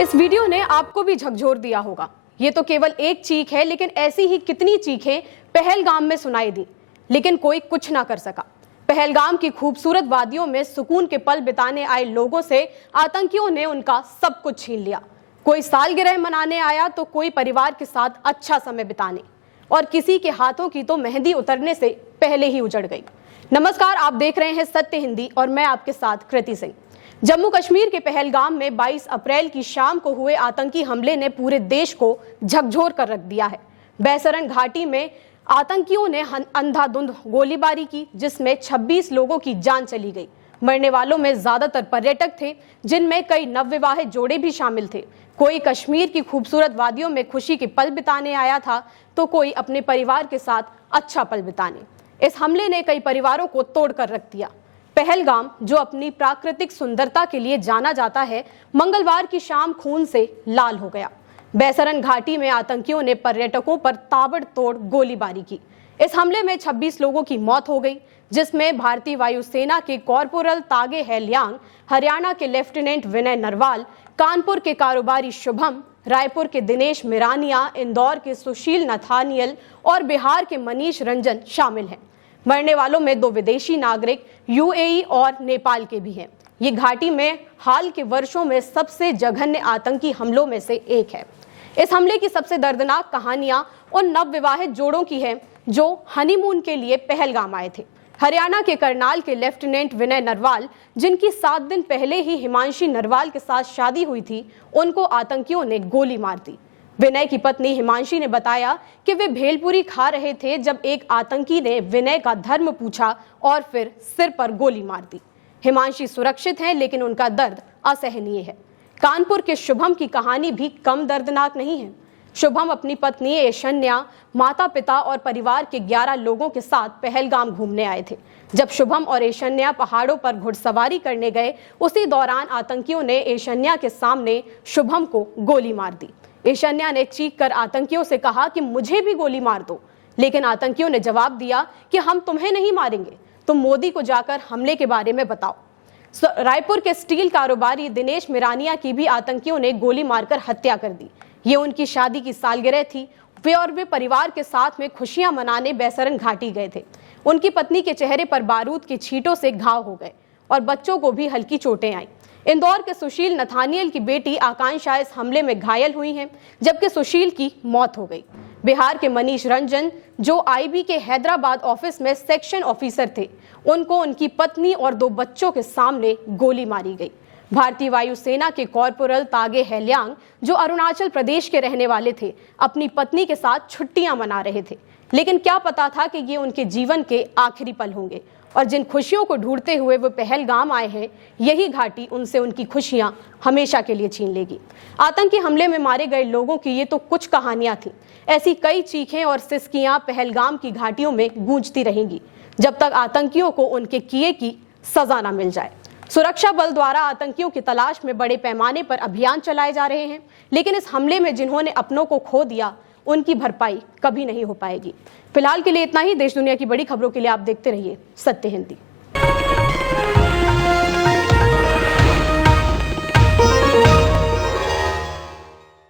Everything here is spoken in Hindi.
इस वीडियो ने आपको भी झकझोर दिया होगा। ये तो केवल एक चीख है, लेकिन ऐसी ही कितनी चीखें पहलगाम में सुनाई दी, लेकिन कोई कुछ ना कर सका। पहलगाम की खूबसूरत वादियों में सुकून के पल बिताने आए लोगों से आतंकियों ने उनका सब कुछ छीन लिया। कोई सालगिरह मनाने आया तो कोई परिवार के साथ अच्छा समय बिताने, और किसी के हाथों की तो मेहंदी उतरने से पहले ही उजड़ गई। नमस्कार, आप देख रहे हैं सत्य हिंदी और मैं आपके साथ कृति सिंह। जम्मू कश्मीर के पहलगाम में 22 अप्रैल की शाम को हुए आतंकी हमले ने पूरे देश को झकझोर कर रख दिया है। बैसरन घाटी में आतंकियों ने अंधाधुंध गोलीबारी की, जिसमें 26 लोगों की जान चली गई। मरने वालों में ज्यादातर पर्यटक थे, जिनमें कई नवविवाहित जोड़े भी शामिल थे। कोई कश्मीर की खूबसूरत वादियों में खुशी के पल बिताने आया था, तो कोई अपने परिवार के साथ अच्छा पल बिताने। इस हमले ने कई परिवारों को तोड़ कर रख दिया। पहलगाम, जो अपनी प्राकृतिक सुंदरता के लिए जाना जाता है, मंगलवार की शाम खून से लाल हो गया। बैसरन घाटी में आतंकियों ने पर्यटकों पर ताबड़तोड़ गोलीबारी की। इस हमले में 26 लोगों की मौत हो गई, जिसमें भारतीय वायुसेना के कॉर्पोरल तागे हैलियांग, हरियाणा के लेफ्टिनेंट विनय नरवाल, कानपुर के कारोबारी शुभम, रायपुर के दिनेश मिरानिया, इंदौर के सुशील नथानियल और बिहार के मनीष रंजन शामिल हैं। मरने वालों में 2 विदेशी नागरिक यूएई और नेपाल के भी हैं। ये घाटी में हाल के वर्षों में सबसे जघन्य आतंकी हमलों में से एक है। इस हमले की सबसे दर्दनाक कहानियां उन नवविवाहित जोड़ों की है जो हनीमून के लिए पहलगाम आए थे। हरियाणा के करनाल के लेफ्टिनेंट विनय नरवाल, जिनकी 7 दिन पहले ही हिमांशी नरवाल के साथ शादी हुई थी, उनको आतंकियों ने गोली मार दी। विनय की पत्नी हिमांशी ने बताया कि वे भेलपुरी खा रहे थे जब एक आतंकी ने विनय का धर्म पूछा और फिर सिर पर गोली मार दी। हिमांशी सुरक्षित हैं, लेकिन उनका दर्द असहनीय है। कानपुर के शुभम की कहानी भी कम दर्दनाक नहीं है। शुभम अपनी पत्नी ऐशन्या, माता पिता और परिवार के 11 लोगों के साथ पहलगाम घूमने आए थे। जब शुभम और ऐशन्या पहाड़ों पर घुड़सवारी करने गए, उसी दौरान आतंकियों ने ऐशन्या के सामने शुभम को गोली मार दी। ऐशन्या ने चीख कर आतंकियों से कहा कि मुझे भी गोली मार दो, लेकिन आतंकियों ने जवाब दिया कि हम तुम्हें नहीं मारेंगे, तुम मोदी को जाकर हमले के बारे में बताओ। रायपुर के स्टील कारोबारी दिनेश मिरानिया की भी आतंकियों ने गोली मारकर हत्या कर दी। ये उनकी शादी की सालगिरह थी। वे परिवार के साथ में खुशियां मनाने बैसरन घाटी गए थे। उनकी पत्नी के चेहरे पर बारूद की छींटों से घाव हो गए और बच्चों को भी हल्की चोटें आईं। इंदौर के सुशील नथानियल की बेटी आकांक्षा इस हमले में घायल हुई हैं, जबकि सुशील की मौत हो गई। बिहार के मनीष रंजन, जो आईबी के हैदराबाद ऑफिस में सेक्शन ऑफिसर थे, उनको उनकी पत्नी और 2 बच्चों के सामने गोली मारी गई। भारतीय वायुसेना के कॉर्पोरल तागे हैलियांग, जो अरुणाचल प्रदेश के रहने वाले थे, अपनी पत्नी के साथ छुट्टियां मना रहे थे, लेकिन क्या पता था कि ये उनके जीवन के आखिरी पल होंगे, और जिन खुशियों को ढूंढते हुए वो पहलगाम आए हैं, यही घाटी उनसे उनकी खुशियां हमेशा के लिए छीन लेगी। आतंकी हमले में मारे गए लोगों की ये तो कुछ कहानियां थी। ऐसी कई चीखें और सिसकियां पहलगाम की घाटियों में गूंजती रहेंगी, जब तक आतंकियों को उनके किए की सजा न मिल जाए। सुरक्षा बल द्वारा आतंकियों की तलाश में बड़े पैमाने पर अभियान चलाए जा रहे हैं, लेकिन इस हमले में जिन्होंने अपनों को खो दिया, उनकी भरपाई कभी नहीं हो पाएगी। फिलहाल के लिए इतना ही। देश दुनिया की बड़ी खबरों के लिए आप देखते रहिए सत्य हिंदी।